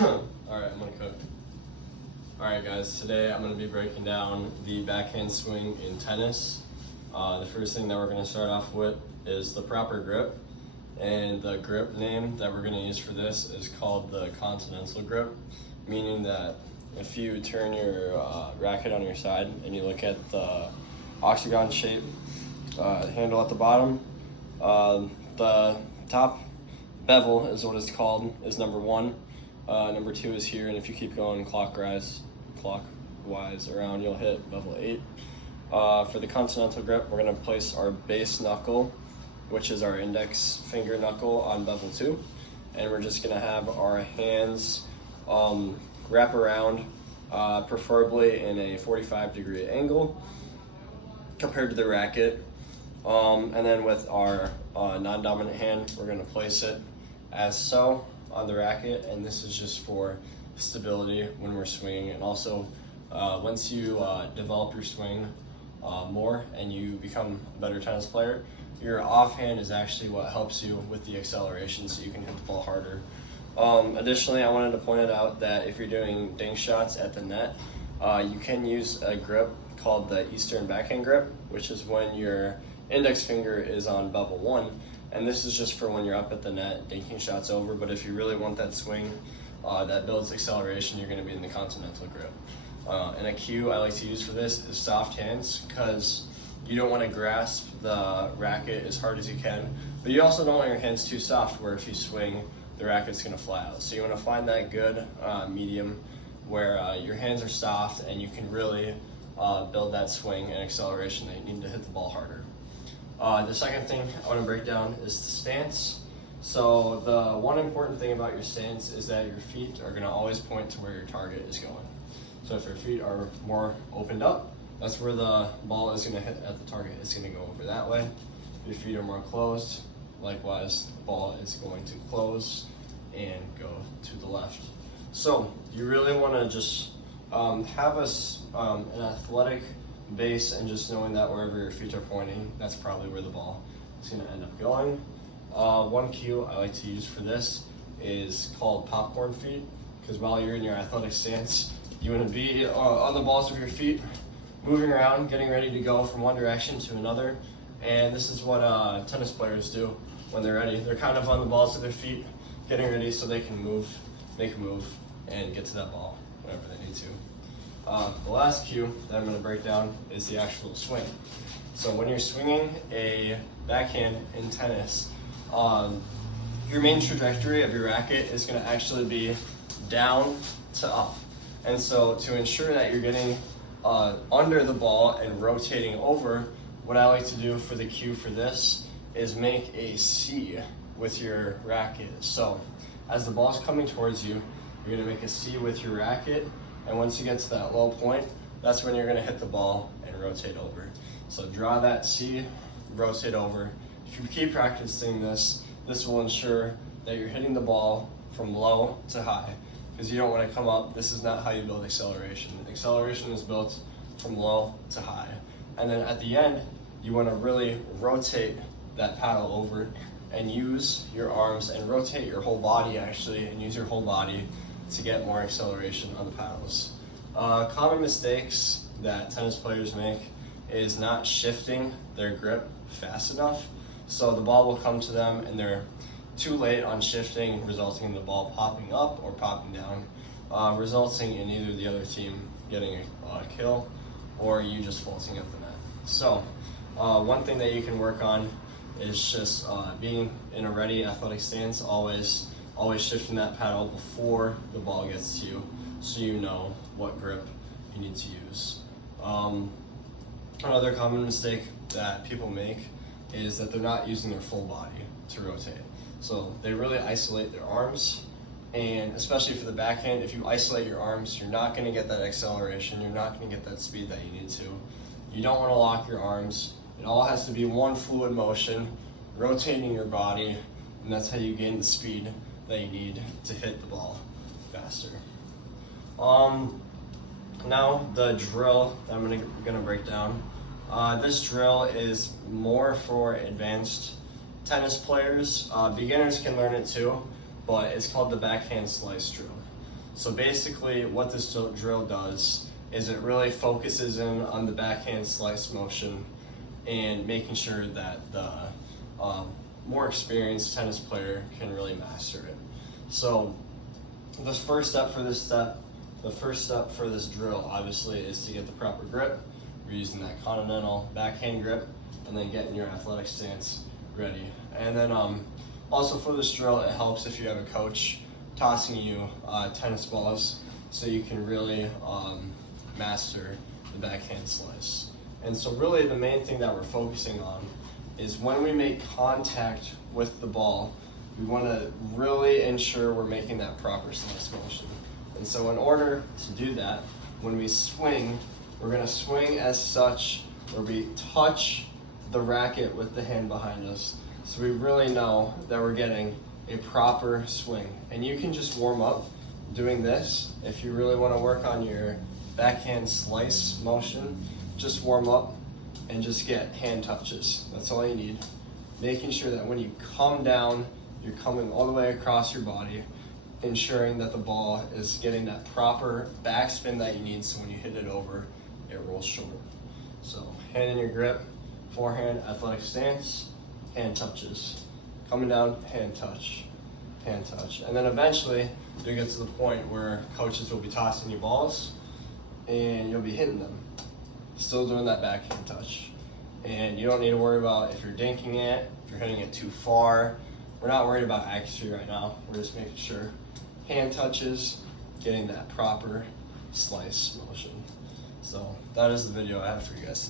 Alright, I'm gonna cook. Alright guys, today I'm gonna be breaking down the backhand swing in tennis. The first thing that we're gonna start off with is the proper grip. And the grip name that we're gonna use for this is called the continental grip, meaning that if you turn your racket on your side and you look at the octagon shape handle at the bottom, the top bevel is what it's called, is number 1. Number 2 is here, and if you keep going clockwise around, you'll hit bevel 8. For the continental grip, we're going to place our base knuckle, which is our index finger knuckle, on bevel 2, and we're just going to have our hands wrap around, preferably in a 45-degree angle compared to the racket. And then with our non-dominant hand, we're going to place it as so on the racket, and this is just for stability when we're swinging. And also, once you develop your swing more and you become a better tennis player, your offhand is actually what helps you with the acceleration, so you can hit the ball harder. Additionally, I wanted to point it out that if you're doing dink shots at the net, you can use a grip called the Eastern backhand grip, which is when your index finger is on bevel 1, and this is just for when you're up at the net, dinking shots over. But if you really want that swing that builds acceleration, you're going to be in the continental grip. And a cue I like to use for this is soft hands, because you don't want to grasp the racket as hard as you can, but you also don't want your hands too soft where if you swing, the racket's going to fly out. So you want to find that good medium where your hands are soft and you can really build that swing and acceleration that you need to hit the ball harder. The second thing I want to break down is the stance. So the one important thing about your stance is that your feet are going to always point to where your target is going. So if your feet are more opened up, that's where the ball is going to hit at the target. It's going to go over that way. If your feet are more closed, likewise, the ball is going to close and go to the left. So you really want to just have an athletic base, and just knowing that wherever your feet are pointing, that's probably where the ball is going to end up going. One cue I like to use for this is called popcorn feet, because while you're in your athletic stance, you want to be on the balls of your feet, moving around, getting ready to go from one direction to another. And this is what tennis players do when they're ready. They're kind of on the balls of their feet, getting ready so they can move, make a move, and get to that ball whenever they need to. The last cue that I'm going to break down is the actual swing. So when you're swinging a backhand in tennis, your main trajectory of your racket is going to actually be down to up. And so to ensure that you're getting under the ball and rotating over, what I like to do for the cue for this is make a C with your racket. So as the ball's coming towards you, you're going to make a C with your racket, and once you get to that low point, that's when you're going to hit the ball and rotate over. So draw that C, rotate over. If you keep practicing this, this will ensure that you're hitting the ball from low to high, because you don't want to come up. This is not how you build acceleration. Acceleration is built from low to high. And then at the end, you want to really rotate that paddle over and use your arms and rotate your whole body actually, and use your whole body to get more acceleration on the paddles. Common mistakes that tennis players make is not shifting their grip fast enough. So the ball will come to them and they're too late on shifting, resulting in the ball popping up or popping down, resulting in either the other team getting a kill or you just faulting up the net. So one thing that you can work on is just being in a ready athletic stance, always shifting that paddle before the ball gets to you, so you know what grip you need to use. Another common mistake that people make is that they're not using their full body to rotate. So they really isolate their arms, and especially for the backhand, if you isolate your arms, you're not going to get that acceleration, you're not going to get that speed that you need to. You don't want to lock your arms. It all has to be one fluid motion, rotating your body, and that's how you gain the speed that you need to hit the ball faster. Now the drill that I'm gonna break down. This drill is more for advanced tennis players. Beginners can learn it too, but it's called the backhand slice drill. So basically what this drill does is it really focuses in on the backhand slice motion and making sure that the more experienced tennis player can really master it. So the first step for this drill obviously is to get the proper grip. We're using that continental backhand grip, and then getting your athletic stance ready. And then also for this drill, it helps if you have a coach tossing you tennis balls so you can really master the backhand slice. And so really the main thing that we're focusing on is when we make contact with the ball, we want to really ensure we're making that proper slice motion. And so in order to do that, when we swing, we're going to swing as such where we touch the racket with the hand behind us. So we really know that we're getting a proper swing. And you can just warm up doing this. If you really want to work on your backhand slice motion, just warm up and just get hand touches. That's all you need. Making sure that when you come down, you're coming all the way across your body, ensuring that the ball is getting that proper backspin that you need so when you hit it over, it rolls short. So hand in your grip, forehand, athletic stance, hand touches. Coming down, hand touch, hand touch. And then eventually you'll get to the point where coaches will be tossing you balls and you'll be hitting them. Still doing that backhand touch. And you don't need to worry about if you're dinking it, if you're hitting it too far. We're not worried about accuracy right now. We're just making sure hand touches, getting that proper slice motion. So that is the video I have for you guys today.